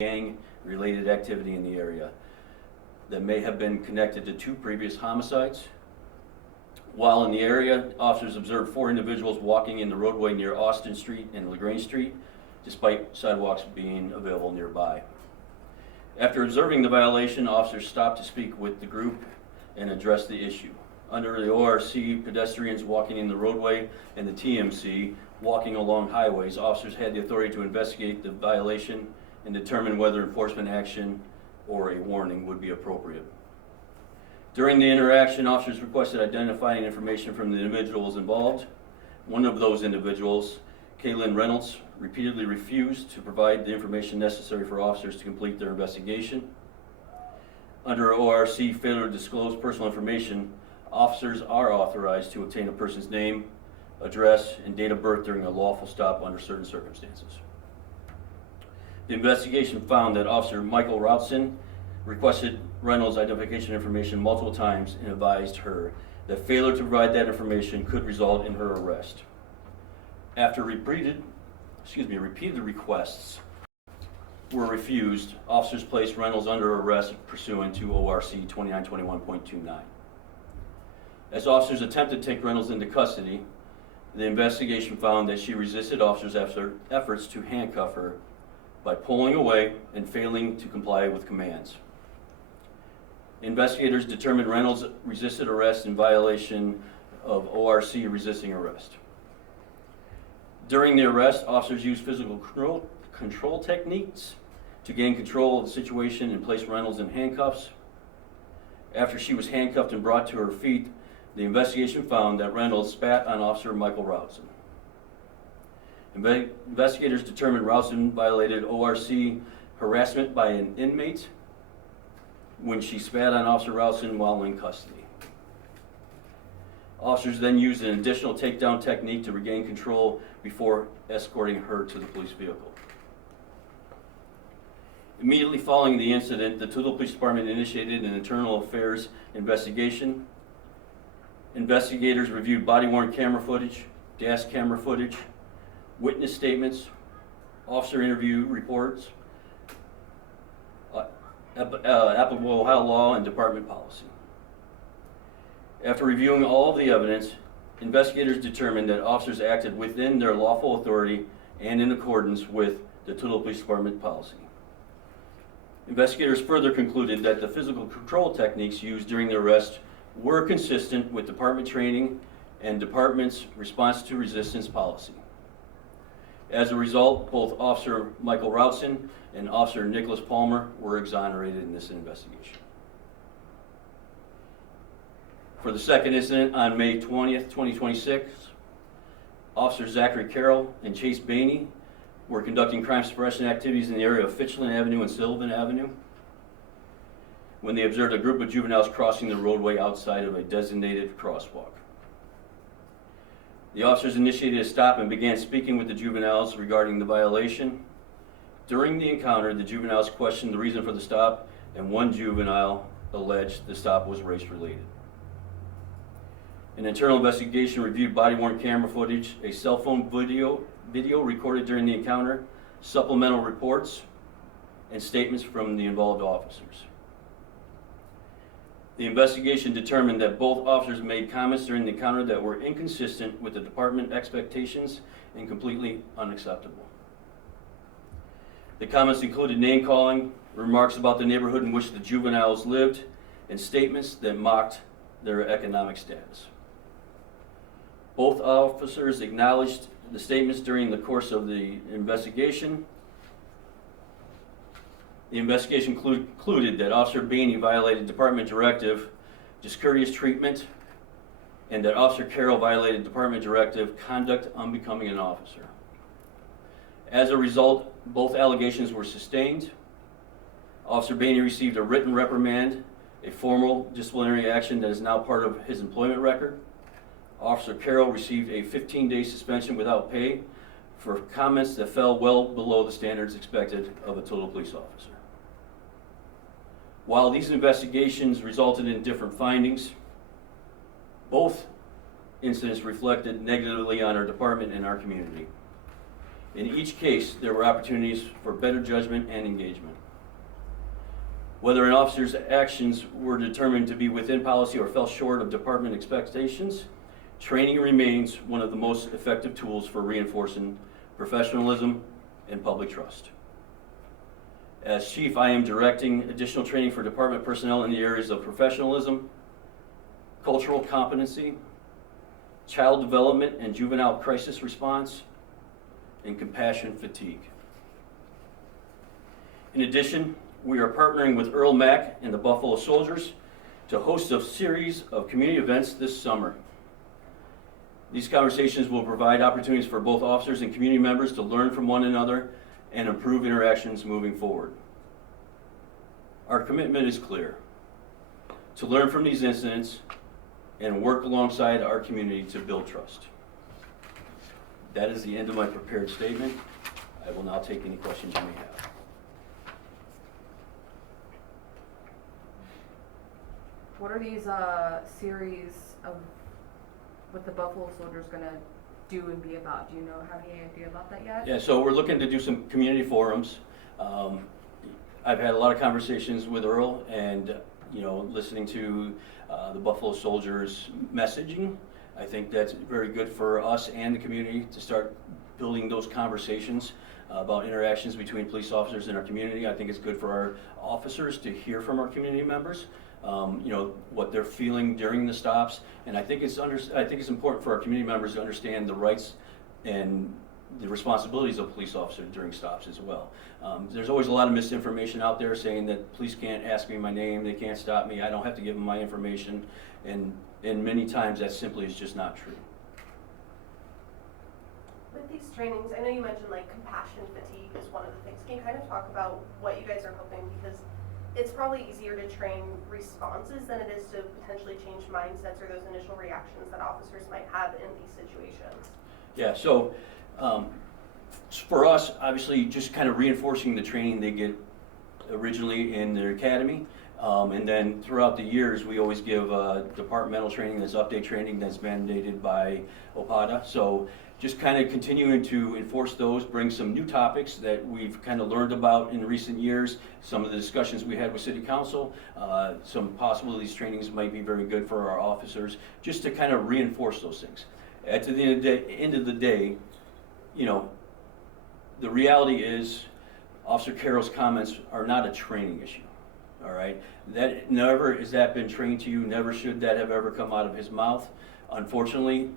gang-related activity in the area that may have been connected to 2 previous homicides. While in the area, officers observed 4 individuals walking in the roadway near Austin Street and LaGrange Street, despite sidewalks being available nearby. After observing the violation, officers stopped to speak with the group and address the issue. Under the ORC, pedestrians walking in the roadway and the TMC walking along highways, officers had the authority to investigate the violation and determine whether enforcement action or a warning would be appropriate. During the interaction, officers requested identifying information from the individuals involved. One of those individuals, Kaylin Reynolds, repeatedly refused to provide the information necessary for officers to complete their investigation. Under ORC failure to disclose personal information, officers are authorized to obtain a person's name, address, and date of birth during a lawful stop under certain circumstances. The investigation found that Officer Michael Routson requested Reynolds' identification information multiple times and advised her that failure to provide that information could result in her arrest. After repeated requests were refused, officers placed Reynolds under arrest pursuant to ORC 2921.29. As officers attempted to take Reynolds into custody, the investigation found that she resisted officers' efforts to handcuff her by pulling away and failing to comply with commands. Investigators determined Reynolds resisted arrest in violation of ORC resisting arrest. During the arrest, officers used physical control techniques to gain control of the situation and place Reynolds in handcuffs. After she was handcuffed and brought to her feet, the investigation found that Reynolds spat on Officer Michael Routson. Investigators determined Routson violated ORC harassment by an inmate when she spat on Officer Routson while in custody. Officers then used an additional takedown technique to regain control before escorting her to the police vehicle. Immediately following the incident, the Toledo Police Department initiated an internal affairs investigation. Investigators reviewed body-worn camera footage, dash camera footage, witness statements, officer interview reports, applicable Ohio law, and department policy. After reviewing all of the evidence, investigators determined that officers acted within their lawful authority and in accordance with the Toledo Police Department policy. Investigators further concluded that the physical control techniques used during the arrest were consistent with department training and department's response to resistance policy. As a result, both Officer Michael Routson and Officer Nicholas Palmer were exonerated in this investigation. For the second incident on May 20th, 2026, Officers Zachary Carroll and Chase Bainey were conducting crime suppression activities in the area of Fitchland Avenue and Sullivan Avenue when they observed a group of juveniles crossing the roadway outside of a designated crosswalk. The officers initiated a stop and began speaking with the juveniles regarding the violation. During the encounter, the juveniles questioned the reason for the stop, and one juvenile alleged the stop was race-related. An internal investigation reviewed body-worn camera footage, a cell phone video recorded during the encounter, supplemental reports, and statements from the involved officers. The investigation determined that both officers made comments during the encounter that were inconsistent with the department expectations and completely unacceptable. The comments included name-calling, remarks about the neighborhood in which the juveniles lived, and statements that mocked their economic status. Both officers acknowledged the statements during the course of the investigation. The investigation concluded that Officer Bainey violated department directive discourteous treatment and that Officer Carroll violated department directive conduct unbecoming an officer. As a result, both allegations were sustained. Officer Bainey received a written reprimand, a formal disciplinary action that is now part of his employment record. Officer Carroll received a 15-day suspension without pay for comments that fell well below the standards expected of a Toledo police officer. While these investigations resulted in different findings, both incidents reflected negatively on our department and our community. In each case, there were opportunities for better judgment and engagement. Whether an officer's actions were determined to be within policy or fell short of department expectations, training remains one of the most effective tools for reinforcing professionalism and public trust. As chief, I am directing additional training for department personnel in the areas of professionalism, cultural competency, child development and juvenile crisis response, and compassion fatigue. In addition, we are partnering with Earl Mack and the Buffalo Soldiers to host a series of community events this summer. These conversations will provide opportunities for both officers and community members to learn from one another and improve interactions moving forward. Our commitment is clear: to learn from these incidents and work alongside our community to build trust. That is the end of my prepared statement. I will now take any questions you may have. What are these series of what the Buffalo Soldiers gonna do and be about? Do you have any idea about that yet? Yeah, so we're looking to do some community forums. I've had a lot of conversations with Earl, and listening to the Buffalo Soldiers messaging. I think that's very good for us and the community to start building those conversations about interactions between police officers and our community. I think it's good for our officers to hear from our community members, what they're feeling during the stops. And I think it's important for our community members to understand the rights and the responsibilities of police officers during stops as well. There's always a lot of misinformation out there saying that police can't ask me my name, they can't stop me, I don't have to give them my information, and many times that simply is just not true. With these trainings, I know you mentioned like compassion fatigue is one of the things. Can you kind of talk about what you guys are hoping, because it's probably easier to train responses than it is to potentially change mindsets or those initial reactions that officers might have in these situations? Yeah, so for us, obviously, just kind of reinforcing the training they get originally in their academy, and then throughout the years, we always give departmental training, that's update training that's mandated by OPADA. So just kind of continuing to enforce those, bring some new topics that we've kind of learned about in recent years, some of the discussions we had with City Council, some possible these trainings might be very good for our officers, just to kind of reinforce those things. At the end of the day, the reality is Officer Carroll's comments are not a training issue, all right? That never has that been trained to you, never should that have ever come out of his mouth. Unfortunately,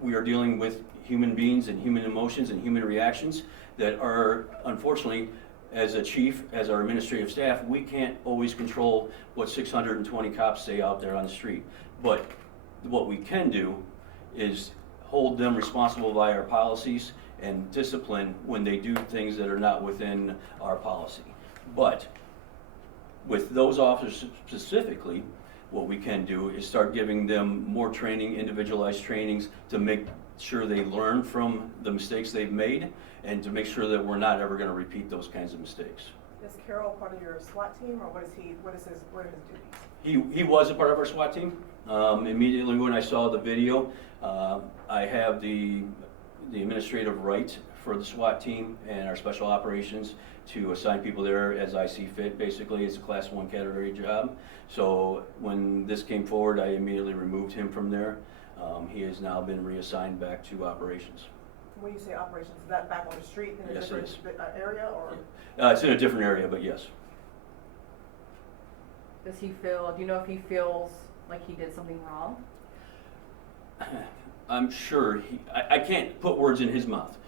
we are dealing with human beings and human emotions and human reactions that are, unfortunately, as a chief, as our administrative staff, we can't always control what 620 cops say out there on the street. But what we can do is hold them responsible by our policies and discipline when they do things that are not within our policy. But with those officers specifically, what we can do is start giving them more training, individualized trainings, to make sure they learn from the mistakes they've made, and to make sure that we're not ever going to repeat those kinds of mistakes. Is Carroll part of your SWAT team, or what are his duties? He was a part of our SWAT team. Immediately when I saw the video, I have the administrative right for the SWAT team and our special operations to assign people there as I see fit. Basically, it's a Class 1 category job. So when this came forward, I immediately removed him from there. He has now been reassigned back to operations. When you say operations, is that back on the street in a Yes, different area, or? It's in a different area, but yes. Do you know if he feels like he did something wrong? I'm sure I can't put words in his mouth,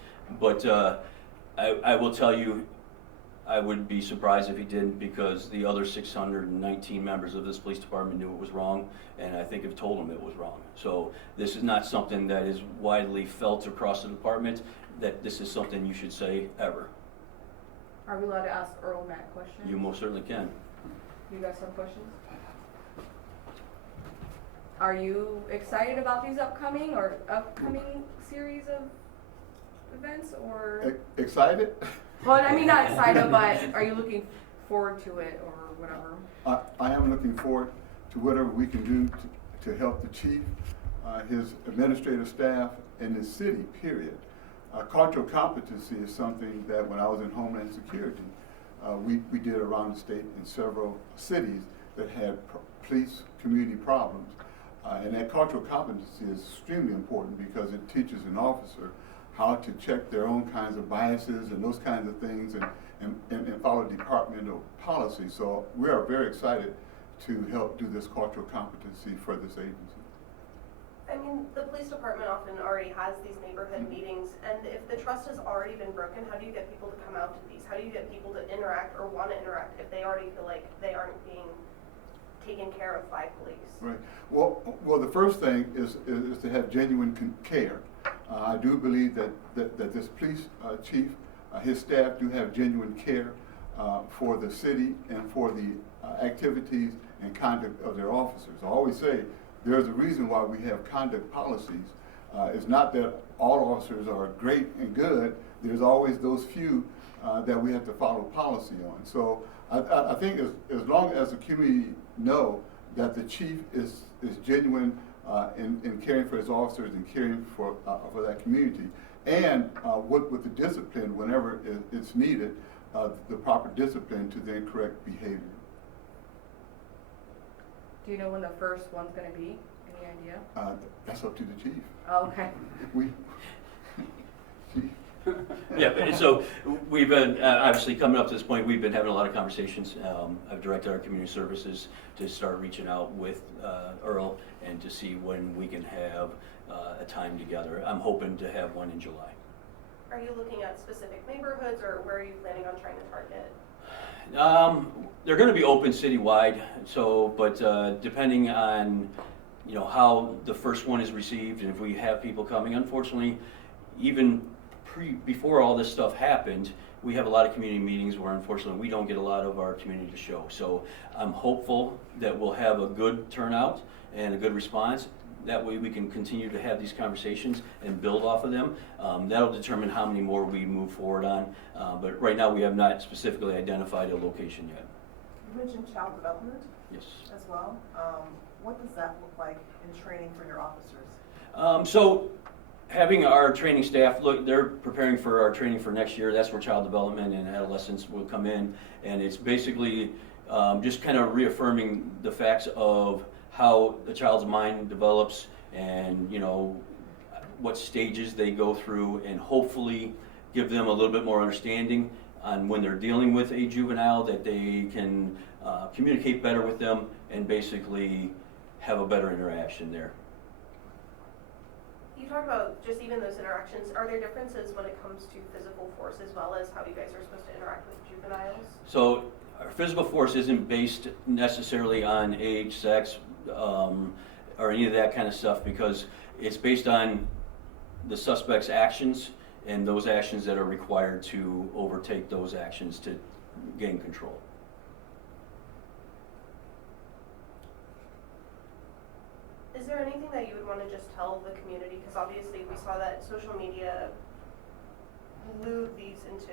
but I will tell you, I would be surprised if he didn't, because the other 619 members of this police department knew it was wrong, and I think have told him it was wrong. So this is not something that is widely felt across the department, that this is something you should say ever. Are we allowed to ask Earl Matt questions? You most certainly can. You guys have questions? Are you excited about these upcoming series of events, or? Excited? Well, I mean, not excited, but are you looking forward to it or whatever? I am looking forward to whatever we can do to help the chief, his administrative staff, and the city, period. Cultural competency is something that when I was in Homeland Security, we did around the state in several cities that had police community problems. And that cultural competency is extremely important because it teaches an officer how to check their own kinds of biases and those kinds of things and follow departmental policy. So we are very excited to help do this cultural competency for this agency. I mean, the police department often already has these neighborhood meetings, and if the trust has already been broken, how do you get people to come out to these? How do you get people to interact or want to interact if they already feel like they aren't being taken care of by police? Right. Well, the first thing is to have genuine care. I do believe that this police chief, his staff do have genuine care for the city and for the activities and conduct of their officers. I always say there's a reason why we have conduct policies. It's not that all officers are great and good. There's always those few that we have to follow policy on. So I think as long as the community know that the chief is genuine in caring for his officers and caring for that community, and with the discipline whenever it's needed, the proper discipline to then correct behavior. Do you know when the first one's gonna be? Any idea? That's up to the chief. Oh, okay. Chief. Yeah, and so we've been, obviously coming up to this point, we've been having a lot of conversations. I've directed our community services to start reaching out with Earl and to see when we can have a time together. I'm hoping to have one in July. Are you looking at specific neighborhoods, or where are you planning on trying to target? They're going to be open citywide, so, but depending on, you know, how the first one is received, and if we have people coming, unfortunately, even before all this stuff happened, we have a lot of community meetings where unfortunately we don't get a lot of our community to show. So I'm hopeful that we'll have a good turnout and a good response. That way we can continue to have these conversations and build off of them. That'll determine how many more we move forward on. But right now we have not specifically identified a location yet. You mentioned child development Yes. as well. What does that look like in training for your officers? So having our training staff, look, they're preparing for our training for next year. That's where child development and adolescence will come in. And it's basically just kind of reaffirming the facts of how the child's mind develops and, you know, what stages they go through, and hopefully give them a little bit more understanding on when they're dealing with a juvenile, that they can communicate better with them and basically have a better interaction there. You talk about just even those interactions. Are there differences when it comes to physical force as well as how you guys are supposed to interact with juveniles? So our physical force isn't based necessarily on age, sex, or any of that kind of stuff, because it's based on the suspect's actions and those actions that are required to overtake those actions to gain control. Is there anything that you would want to just tell the community? Because obviously we saw that social media blew these into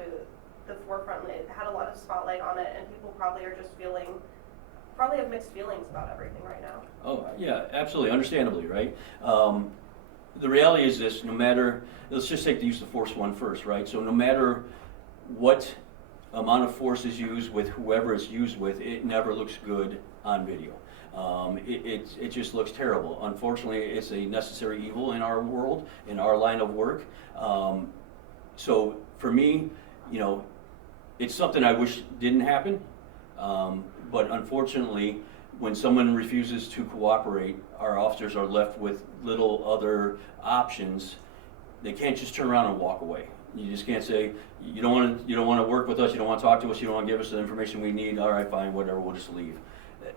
the forefront. It had a lot of spotlight on it, and people probably are just probably have mixed feelings about everything right now. Oh, yeah, absolutely, understandably, right? The reality is this: no matter, let's just take the use of force one first, right? So no matter what amount of force is used with whoever it's used with, it never looks good on video. It just looks terrible. Unfortunately, it's a necessary evil in our world, in our line of work. So for me, you know, it's something I wish didn't happen. But unfortunately, when someone refuses to cooperate, our officers are left with little other options. They can't just turn around and walk away. You just can't say, you don't want to work with us, you don't want to talk to us, you don't want to give us the information we need, all right, fine, whatever, we'll just leave.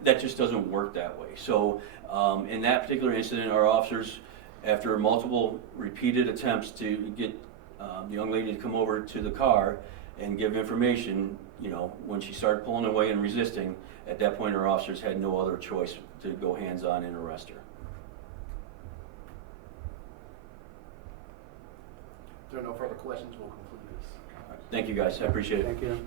That just doesn't work that way. So in that particular incident, our officers, after multiple repeated attempts to get the young lady to come over to the car and give information, you know, when she started pulling away and resisting, at that point our officers had no other choice to go hands-on and arrest her. If there are no further questions, we'll conclude this. Thank you guys, I appreciate it. Thank you.